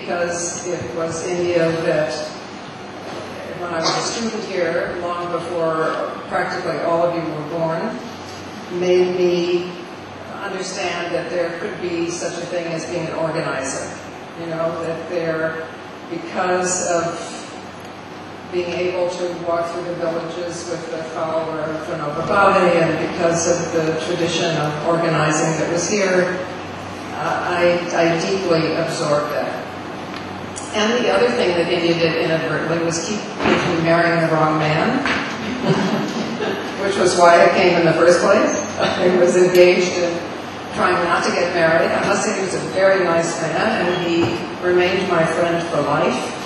because it was India that, when I was a student here, long before practically all of you were born, made me understand that there could be such a thing as being an organizer. You know, that there, because of being able to walk through the villages with the follower of Vinobabade, and because of the tradition of organizing that was here, I deeply absorbed that. And the other thing that India did inadvertently was keep me from marrying the wrong man, which was why I came in the first place. I was engaged in trying not to get married. I must say he was a very nice man, and he remained my friend for life.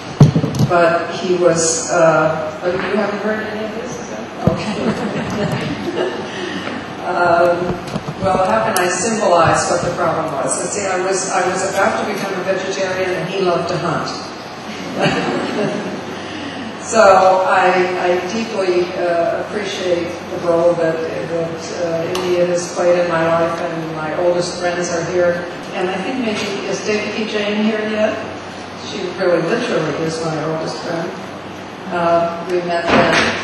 But he was, oh, you haven't heard any of this, is that? Okay. Well, how can I symbolize what the problem was? Let's see, I was about to become a vegetarian, and he loved to hunt. So I deeply appreciate the role that India has played in my life, and my oldest friends are here. And I think maybe, is Devaki Jain here yet? She really literally is my oldest friend. We met then.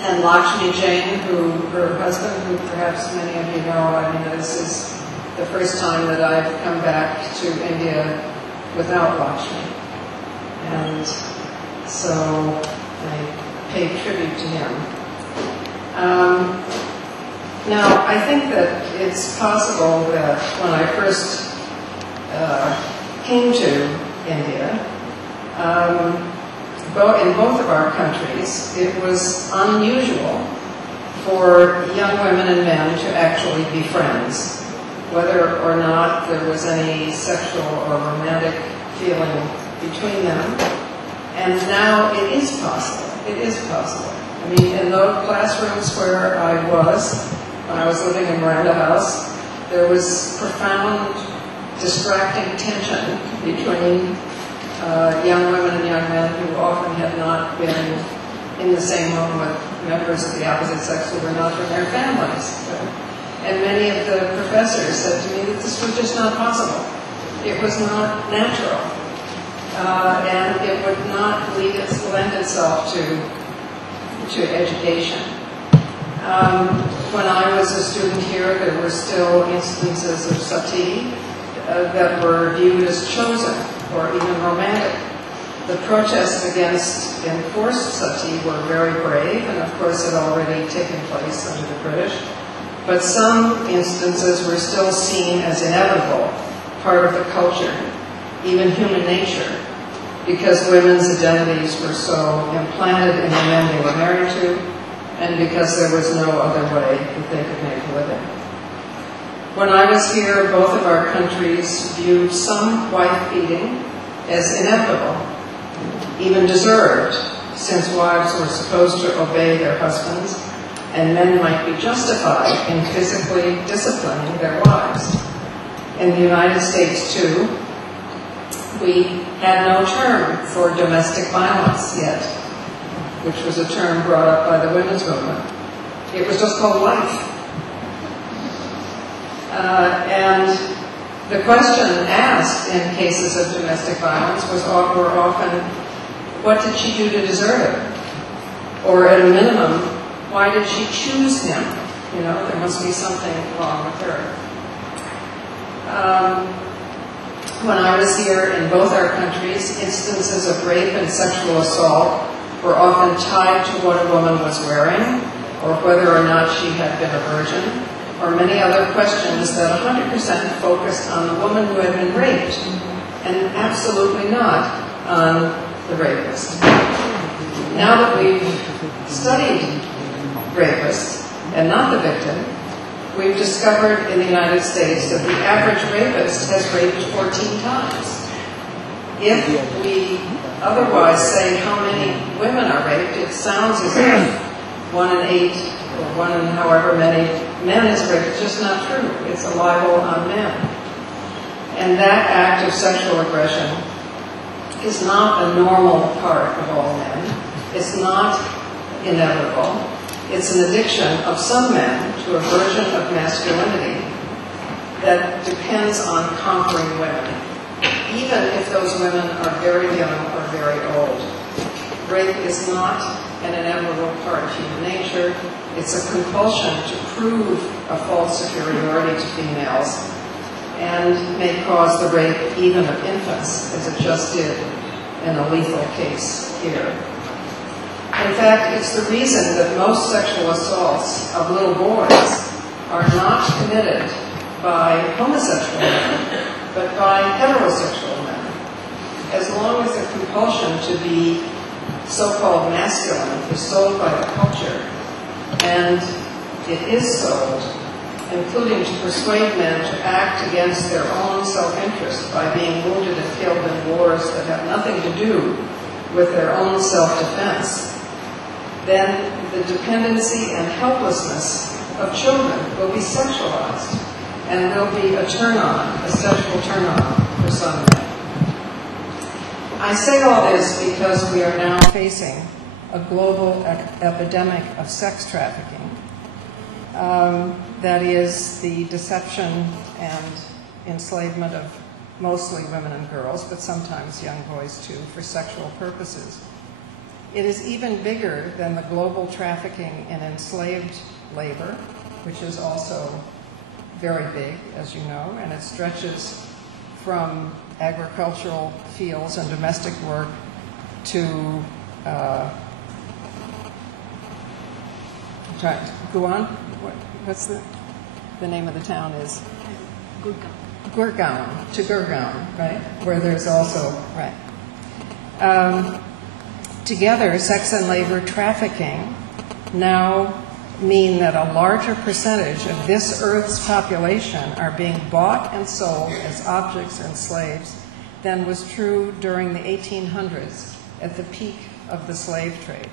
And Lakshmi Jain, who, her husband, who perhaps many of you know, I mean, this is the first time that I've come back to India without Lakshmi. And so I pay tribute to him. Now, I think that it's possible that when I first came to India, in both of our countries, it was unusual for young women and men to actually be friends, whether or not there was any sexual or romantic feeling between them. And now it is possible. It is possible. I mean, in those classrooms where I was, when I was living in Miranda House, there was profound, distracting tension between young women and young men who often had not been in the same room with members of the opposite sex who were not from their families. And many of the professors said to me that this was just not possible. It was not natural. And it would not lend itself to education. When I was a student here, there were still instances of sati that were viewed as chosen or even romantic. The protests against enforced sati were very brave, and of course had already taken place under the British. But some instances were still seen as inevitable, part of the culture, even human nature, because women's identities were so implanted in the men they were married to, and because there was no other way that they could make a living. When I was here, both of our countries viewed some wife-beating as inevitable, even deserved, since wives were supposed to obey their husbands, and men might be justified in physically disciplining their wives. In the United States, too, we had no term for domestic violence yet, which was a term brought up by the women's movement. It was just called life. And the question asked in cases of domestic violence were often, what did she do to deserve it? Or at a minimum, why did she choose him? You know, there must be something wrong with her. When I was here, in both our countries, instances of rape and sexual assault were often tied to what a woman was wearing, or whether or not she had been a virgin, or many other questions that 100% focused on the woman who had been raped, and absolutely not on the rapist. Now that we've studied rapists and not the victim, we've discovered in the United States that the average rapist has raped 14 times. If we otherwise say how many women are raped, it sounds as if 1 in 8 or 1 in however many men is raped. It's just not true. It's a libel on men. And that act of sexual aggression is not a normal part of all men. It's not inevitable. It's an addiction of some men to a version of masculinity that depends on conquering women. even if those women are very young or very old. Rape is not an inevitable part of human nature. It's a compulsion to prove a false superiority to females and may cause the rape even of infants, as it just did in a lethal case here. In fact, it's the reason that most sexual assaults of little boys are not committed by homosexual men, but by heterosexual men. As long as the compulsion to be so-called masculine is sold by the culture, and it is sold, including to persuade men to act against their own self-interest by being wounded and killed in wars that have nothing to do with their own self-defense, then the dependency and helplessness of children will be sexualized and will be a turn-on, a sexual turn-on for some men. I say all this because we are now facing a global epidemic of sex trafficking. That is the deception and enslavement of mostly women and girls, but sometimes young boys too, for sexual purposes. It is even bigger than the global trafficking in enslaved labor, which is also very big, as you know, and it stretches from agricultural fields and domestic work to Guan. What's the name of the town is? Gurgaon. To Gurgaon, right? Where there's also, right. Together, sex and labor trafficking now mean that a larger percentage of this Earth's population are being bought and sold as objects and slaves than was true during the 1800s at the peak of the slave trade.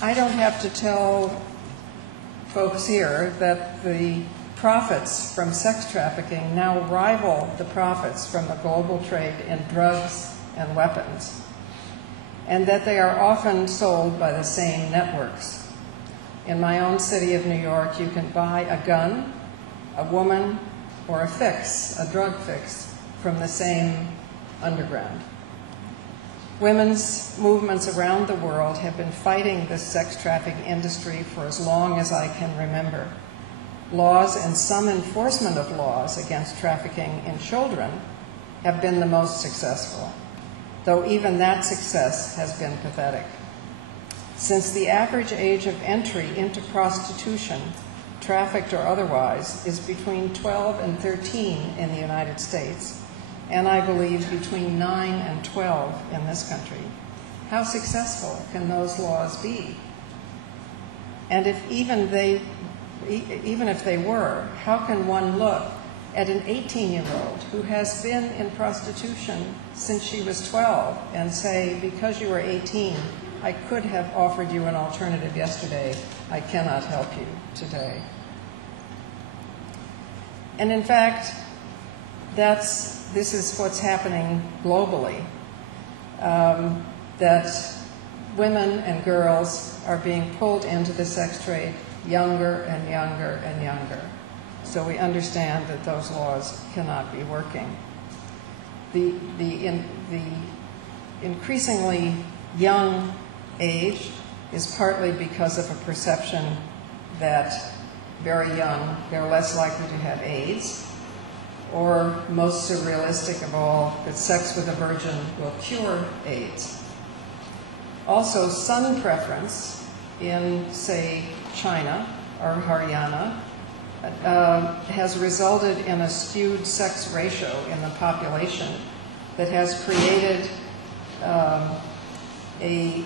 I don't have to tell folks here that the profits from sex trafficking now rival the profits from the global trade in drugs and weapons, and that they are often sold by the same networks. In my own city of New York, you can buy a gun, a woman, or a fix, a drug fix, from the same underground. Women's movements around the world have been fighting this sex trafficking industry for as long as I can remember. Laws and some enforcement of laws against trafficking in children have been the most successful, though even that success has been pathetic. Since the average age of entry into prostitution, trafficked or otherwise, is between 12 and 13 in the United States, and I believe between 9 and 12 in this country, how successful can those laws be? And even if they were, how can one look at an 18-year-old who has been in prostitution since she was 12 and say, because you were 18, I could have offered you an alternative yesterday, I cannot help you today. And in fact, this is what's happening globally, that women and girls are being pulled into the sex trade younger and younger and younger. So we understand that those laws cannot be working. The increasingly young age is partly because of a perception that very young, they're less likely to have AIDS, or most surrealistic of all, that sex with a virgin will cure AIDS. Also, son preference in, say, China or Haryana has resulted in a skewed sex ratio in the population that has created a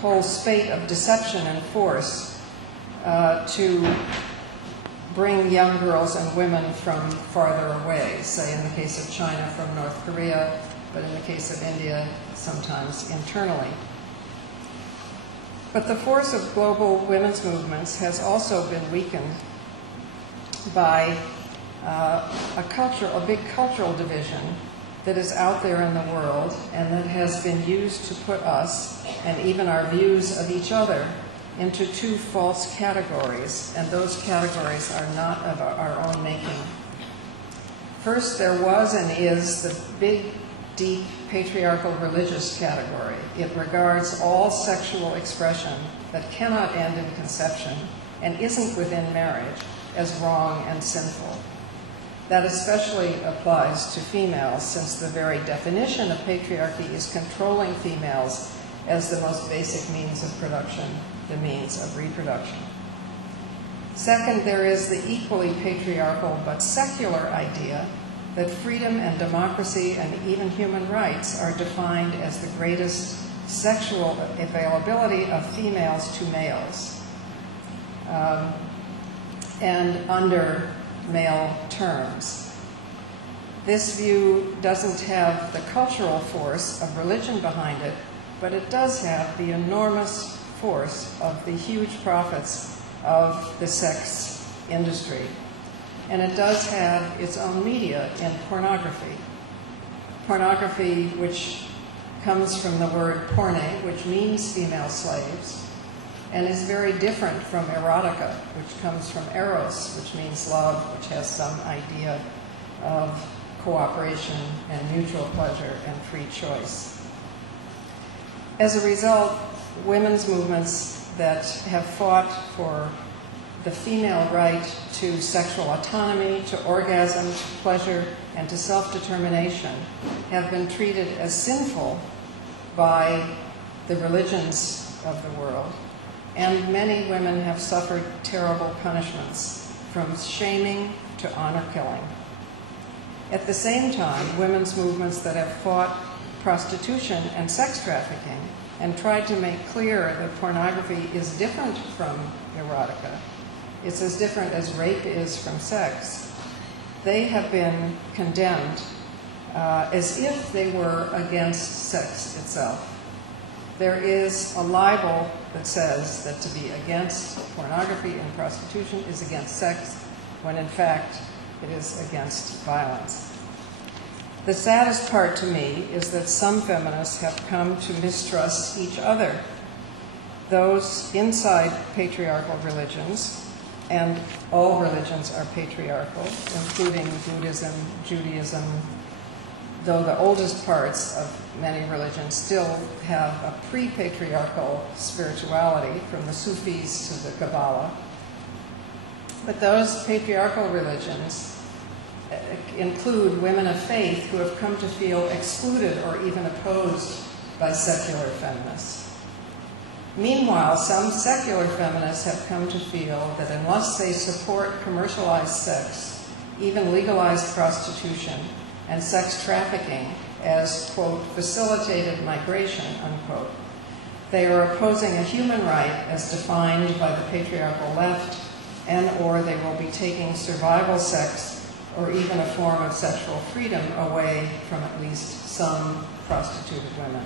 whole spate of deception and force to bring young girls and women from farther away, say in the case of China from North Korea, but in the case of India, sometimes internally. But the force of global women's movements has also been weakened by a big cultural division that is out there in the world and that has been used to put us and even our views of each other into two false categories, and those categories are not of our own making. First, there was and is the big, deep patriarchal religious category. It regards all sexual expression that cannot end in conception and isn't within marriage as wrong and sinful. That especially applies to females, since the very definition of patriarchy is controlling females as the most basic means of production, the means of reproduction. Second, there is the equally patriarchal but secular idea that freedom and democracy and even human rights are defined as the greatest sexual availability of females to males, and under male terms. This view doesn't have the cultural force of religion behind it, but it does have the enormous force of the huge profits of the sex industry. And it does have its own media in pornography. Pornography, which comes from the word porne, which means female slaves, and is very different from erotica, which comes from eros, which means love, which has some idea of cooperation and mutual pleasure and free choice. As a result, women's movements that have fought for the female right to sexual autonomy, to orgasm, to pleasure, and to self-determination have been treated as sinful by the religions of the world. And many women have suffered terrible punishments, from shaming to honor killing. At the same time, women's movements that have fought prostitution and sex trafficking and tried to make clear that pornography is different from erotica, it's as different as rape is from sex, they have been condemned as if they were against sex itself. There is a libel that says that to be against pornography and prostitution is against sex, when in fact it is against violence. The saddest part to me is that some feminists have come to mistrust each other. Those inside patriarchal religions, and all religions are patriarchal, including Buddhism, Judaism, though the oldest parts of many religions still have a pre-patriarchal spirituality, from the Sufis to the Kabbalah. But those patriarchal religions include women of faith who have come to feel excluded or even opposed by secular feminists. Meanwhile, some secular feminists have come to feel that unless they support commercialized sex, even legalized prostitution, and sex trafficking as, quote, facilitated migration, unquote, they are opposing a human right as defined by the patriarchal left, and or they will be taking survival sex or even a form of sexual freedom away from at least some prostituted women.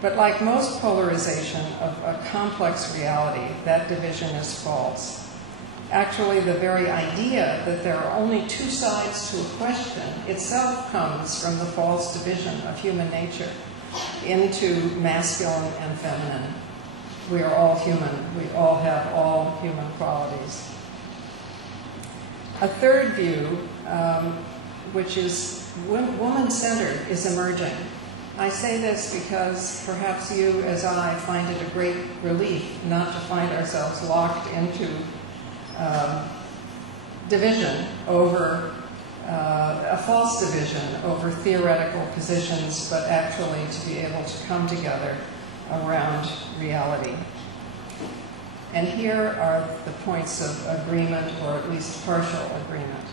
But like most polarization of a complex reality, that division is false. Actually, the very idea that there are only two sides to a question itself comes from the false division of human nature into masculine and feminine. We are all human. We all have all human qualities. A third view, which is woman-centered, is emerging. I say this because perhaps you, as I, find it a great relief not to find ourselves locked into division over, a false division over theoretical positions, but actually to be able to come together around reality. And here are the points of agreement, or at least partial agreement.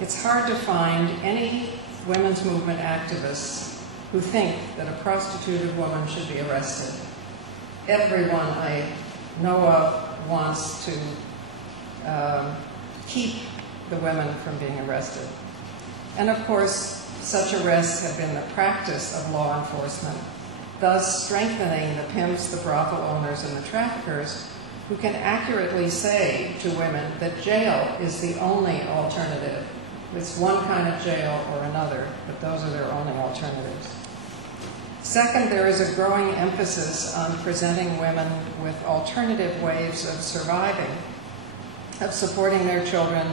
It's hard to find any women's movement activists who think that a prostituted woman should be arrested. Everyone I know of wants to keep the women from being arrested. And of course, such arrests have been the practice of law enforcement, thus strengthening the pimps, the brothel owners, and the traffickers, who can accurately say to women that jail is the only alternative. It's one kind of jail or another, but those are their only alternatives. Second, there is a growing emphasis on presenting women with alternative ways of surviving, of supporting their children,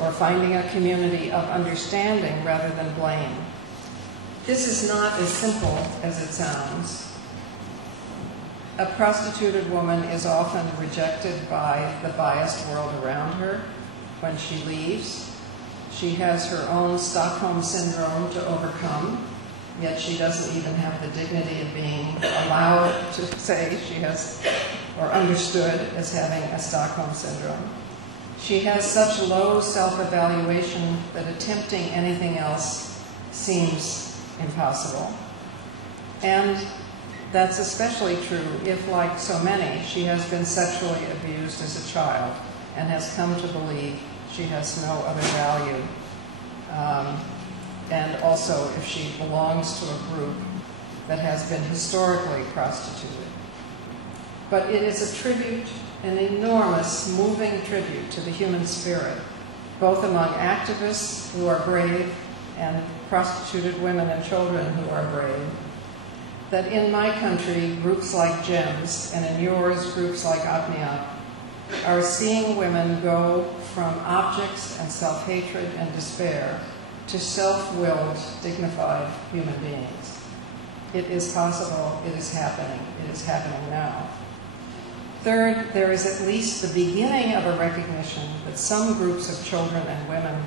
or finding a community of understanding rather than blame. This is not as simple as it sounds. A prostituted woman is often rejected by the biased world around her when she leaves. She has her own Stockholm syndrome to overcome, yet she doesn't even have the dignity of being allowed to say she has, or understood as having a Stockholm syndrome. She has such low self-evaluation that attempting anything else seems impossible. And that's especially true if, like so many, she has been sexually abused as a child and has come to believe she has no other value. And also if she belongs to a group that has been historically prostituted. But it is a tribute, an enormous, moving tribute to the human spirit, both among activists who are brave and prostituted women and children who are brave, that in my country, groups like GEMS, and in yours, groups like Apniak, are seeing women go from objects and self-hatred and despair to self-willed, dignified human beings. It is possible, it is happening now. Third, there is at least the beginning of a recognition that some groups of children and women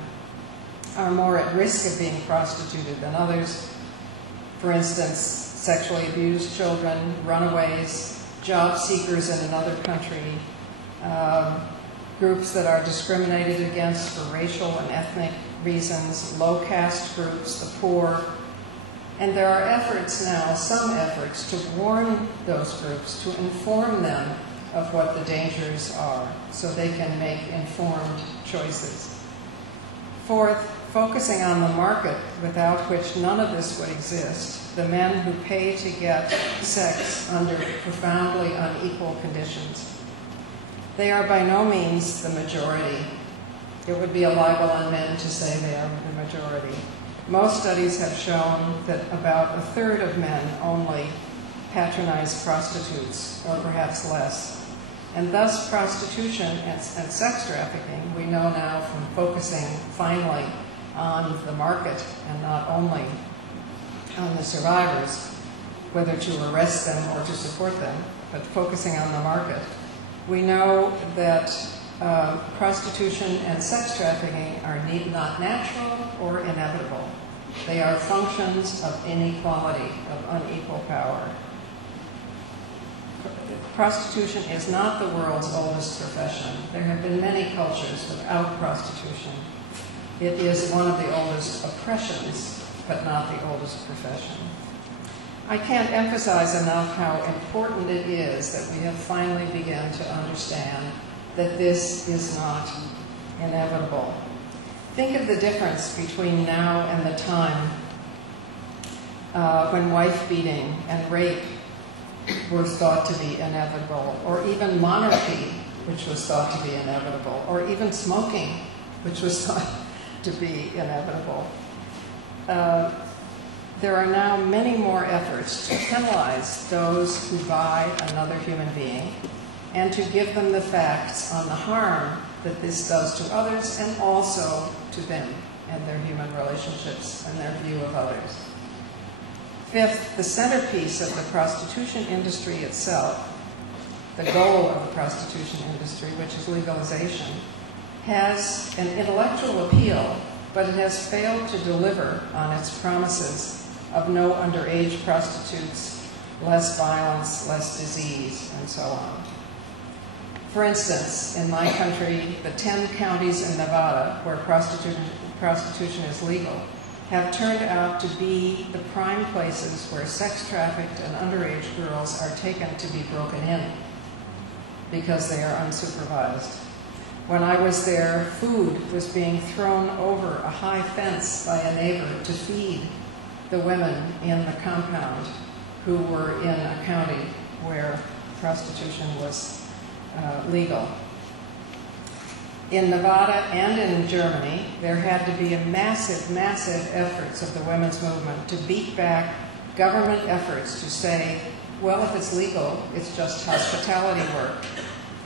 are more at risk of being prostituted than others. For instance, sexually abused children, runaways, job seekers in another country, groups that are discriminated against for racial and ethnic reasons, low caste groups, the poor. And there are efforts now, some efforts, to warn those groups, to inform them of what the dangers are so they can make informed choices. Fourth, focusing on the market without which none of this would exist, the men who pay to get sex under profoundly unequal conditions. They are by no means the majority. It would be a libel on men to say they are the majority. Most studies have shown that about a third of men only patronize prostitutes, or perhaps less. And thus prostitution and sex trafficking, we know now from focusing finally on the market and not only on the survivors, whether to arrest them or to support them, but focusing on the market. We know that prostitution and sex trafficking are not natural or inevitable. They are functions of inequality, of unequal power. Prostitution is not the world's oldest profession. There have been many cultures without prostitution. It is one of the oldest oppressions, but not the oldest profession. I can't emphasize enough how important it is that we have finally begun to understand that this is not inevitable. Think of the difference between now and the time when wife beating and rape were thought to be inevitable, or even monarchy, which was thought to be inevitable, or even smoking, which was thought to be inevitable. There are now many more efforts to penalize those who buy another human being and to give them the facts on the harm that this does to others and also to them and their human relationships and their view of others. Fifth, the centerpiece of the prostitution industry itself, the goal of the prostitution industry, which is legalization, has an intellectual appeal, but it has failed to deliver on its promises of no underage prostitutes, less violence, less disease, and so on. For instance, in my country, the 10 counties in Nevada where prostitution is legal have turned out to be the prime places where sex-trafficked and underage girls are taken to be broken in because they are unsupervised. When I was there, food was being thrown over a high fence by a neighbor to feed the women in the compound who were in a county where prostitution was legal. In Nevada and in Germany, there had to be a massive efforts of the women's movement to beat back government efforts to say, well, if it's legal, it's just hospitality work.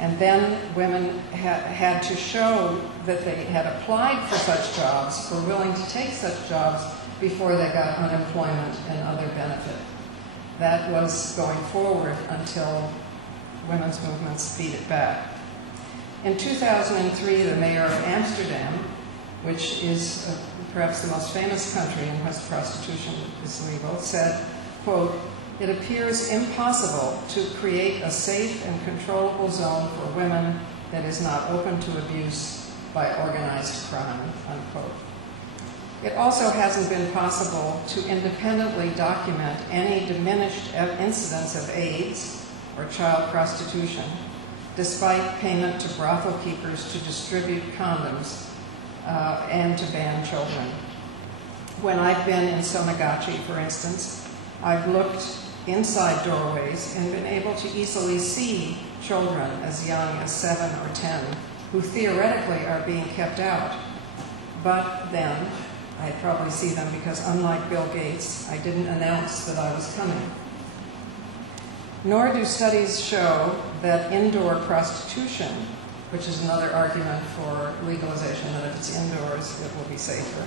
And then women had to show that they had applied for such jobs, were willing to take such jobs before they got unemployment and other benefit. That was going forward until women's movements beat it back. In 2003, the mayor of Amsterdam, which is perhaps the most famous country in which prostitution is legal, said, quote, "It appears impossible to create a safe and controllable zone for women that is not open to abuse by organized crime," unquote. It also hasn't been possible to independently document any diminished incidence of AIDS or child prostitution, despite payment to brothel keepers to distribute condoms and to ban children. When I've been in Sonagachi, for instance, I've looked inside doorways and been able to easily see children as young as 7 or 10 who theoretically are being kept out. But then, I'd probably see them because unlike Bill Gates, I didn't announce that I was coming. Nor do studies show that indoor prostitution, which is another argument for legalization, that if it's indoors, it will be safer.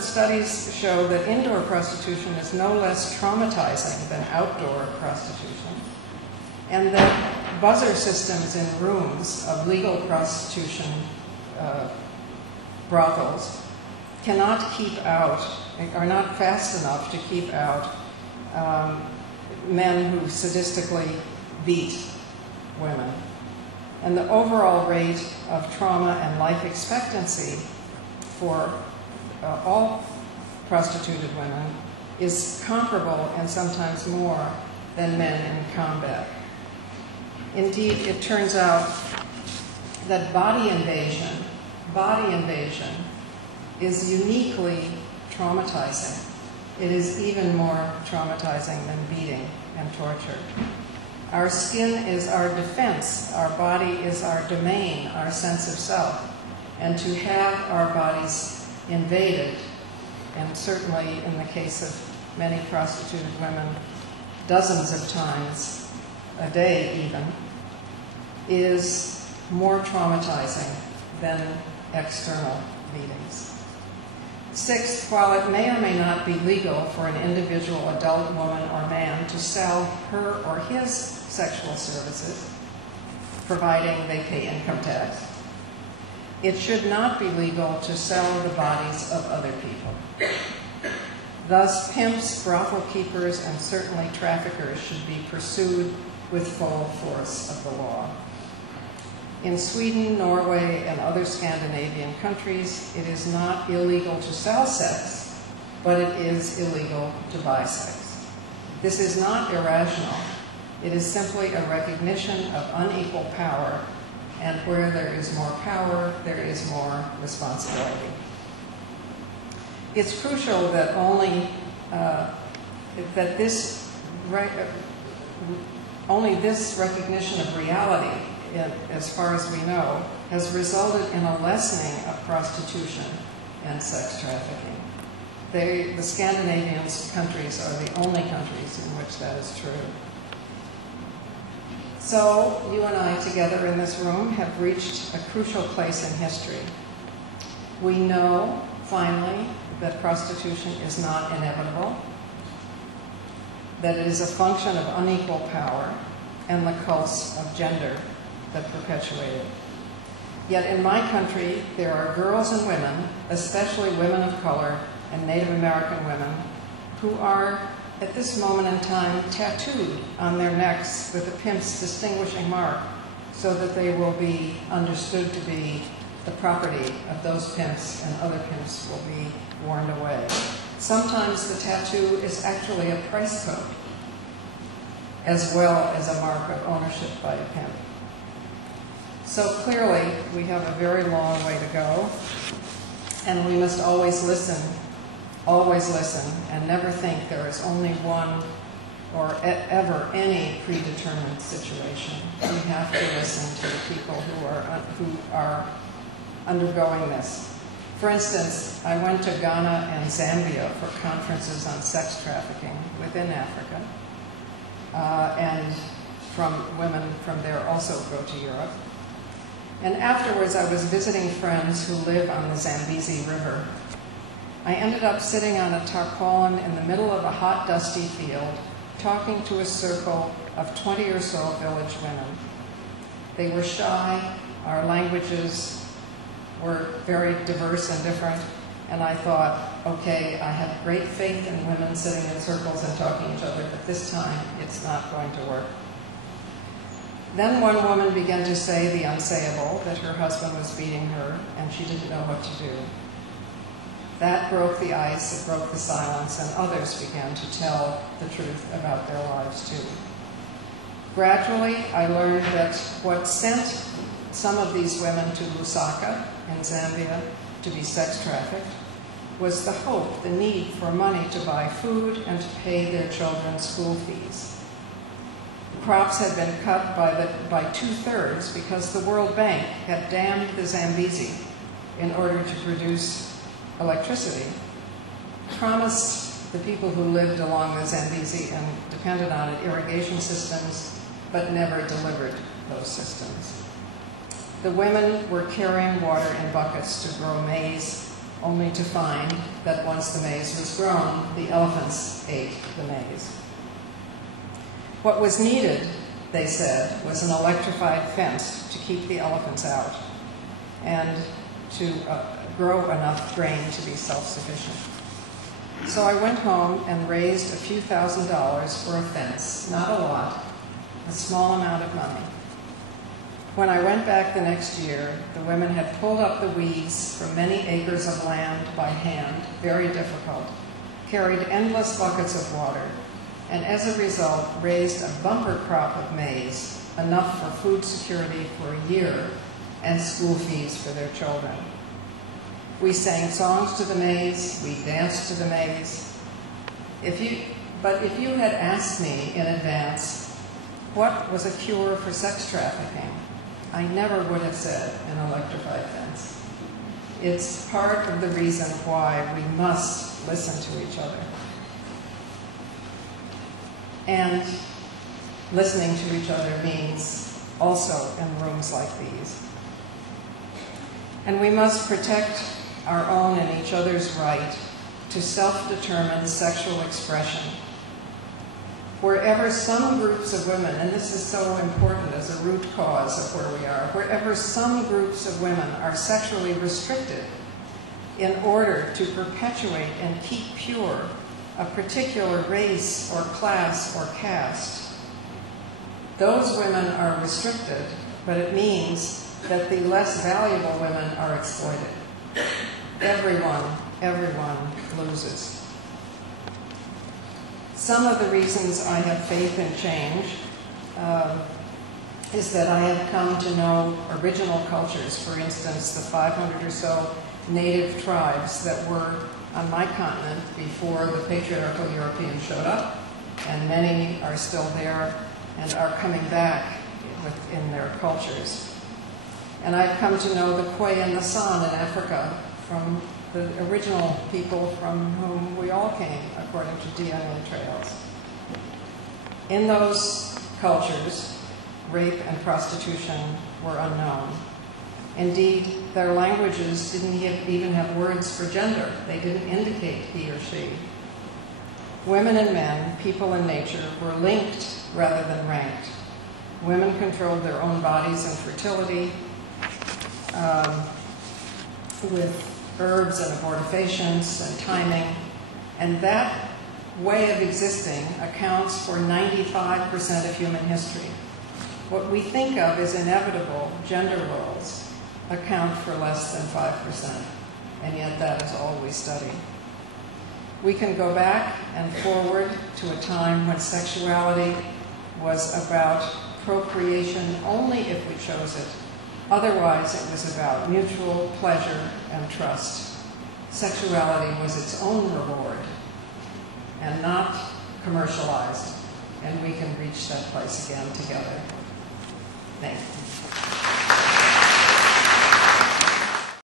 Studies show that indoor prostitution is no less traumatizing than outdoor prostitution, and that buzzer systems in rooms of legal prostitution brothels cannot keep out, are not fast enough to keep out men who sadistically beat women. And the overall rate of trauma and life expectancy for all prostituted women is comparable and sometimes more than men in combat. Indeed, it turns out that body invasion is uniquely traumatizing. It is even more traumatizing than beating and torture. Our skin is our defense. Our body is our domain, our sense of self. And to have our bodies invaded, and certainly in the case of many prostituted women, dozens of times a day even, is more traumatizing than external beatings. Sixth, while it may or may not be legal for an individual adult woman or man to sell her or his sexual services, providing they pay income tax, it should not be legal to sell the bodies of other people. Thus, pimps, brothel keepers, and certainly traffickers should be pursued with full force of the law. In Sweden, Norway, and other Scandinavian countries, it is not illegal to sell sex, but it is illegal to buy sex. This is not irrational. It is simply a recognition of unequal power, and where there is more power, there is more responsibility. It's crucial that only this recognition of reality, as far as we know, has resulted in a lessening of prostitution and sex trafficking. The Scandinavian countries are the only countries in which that is true. So, you and I together in this room have reached a crucial place in history. We know, finally, that prostitution is not inevitable, that it is a function of unequal power and the cults of gender that perpetuate it. Yet in my country, there are girls and women, especially women of color and Native American women, who are, at this moment in time, tattooed on their necks with a pimp's distinguishing mark so that they will be understood to be the property of those pimps and other pimps will be warned away. Sometimes the tattoo is actually a price code as well as a mark of ownership by a pimp. So clearly, we have a very long way to go, and we must always listen, and never think there is only one or ever any predetermined situation. We have to listen to the people who are undergoing this. For instance, I went to Ghana and Zambia for conferences on sex trafficking within Africa, and from women from there also go to Europe. And afterwards, I was visiting friends who live on the Zambezi River. I ended up sitting on a tarpaulin in the middle of a hot, dusty field, talking to a circle of 20 or so village women. They were shy, our languages were very diverse and different, and I thought, okay, I have great faith in women sitting in circles and talking to each other, but this time it's not going to work. Then one woman began to say the unsayable, that her husband was beating her and she didn't know what to do. That broke the ice, it broke the silence, and others began to tell the truth about their lives too. Gradually, I learned that what sent some of these women to Lusaka in Zambia to be sex trafficked was the hope, the need for money to buy food and to pay their children's school fees. Crops had been cut by 2/3 because the World Bank had dammed the Zambezi in order to produce electricity, promised the people who lived along the Zambezi and depended on it irrigation systems, but never delivered those systems. The women were carrying water in buckets to grow maize, only to find that once the maize was grown, the elephants ate the maize. What was needed, they said, was an electrified fence to keep the elephants out and to grow enough grain to be self-sufficient. So I went home and raised a few $1,000s for a fence, not a lot, a small amount of money. When I went back the next year, the women had pulled up the weeds from many acres of land by hand, very difficult, carried endless buckets of water, and as a result raised a bumper crop of maize, enough for food security for a year and school fees for their children. We sang songs to the maize, we danced to the maize. But if you had asked me in advance what was a cure for sex trafficking, I never would have said an electrified fence. It's part of the reason why we must listen to each other. And listening to each other means also in rooms like these. And we must protect our own and each other's right to self-determined sexual expression. Wherever some groups of women, and this is so important as a root cause of where we are, wherever some groups of women are sexually restricted in order to perpetuate and keep pure a particular race or class or caste, those women are restricted, but it means that the less valuable women are exploited. Everyone loses. Some of the reasons I have faith in change is that I have come to know original cultures, for instance, the 500 or so native tribes that were on my continent before the patriarchal Europeans showed up, and many are still there and are coming back in their cultures. And I've come to know the Kwe and the San in Africa from the original people from whom we all came, according to DNA trails. In those cultures, rape and prostitution were unknown. Indeed, their languages didn't even have words for gender. They didn't indicate he or she. Women and men, people and nature, were linked rather than ranked. Women controlled their own bodies and fertility with herbs and abortifacients and timing, and that way of existing accounts for 95% of human history. What we think of as inevitable gender roles account for less than 5%, and yet that is all we study. We can go back and forward to a time when sexuality was about procreation only if we chose it. Otherwise, it was about mutual pleasure and trust. Sexuality was its own reward and not commercialized, and we can reach that place again together. Thank you.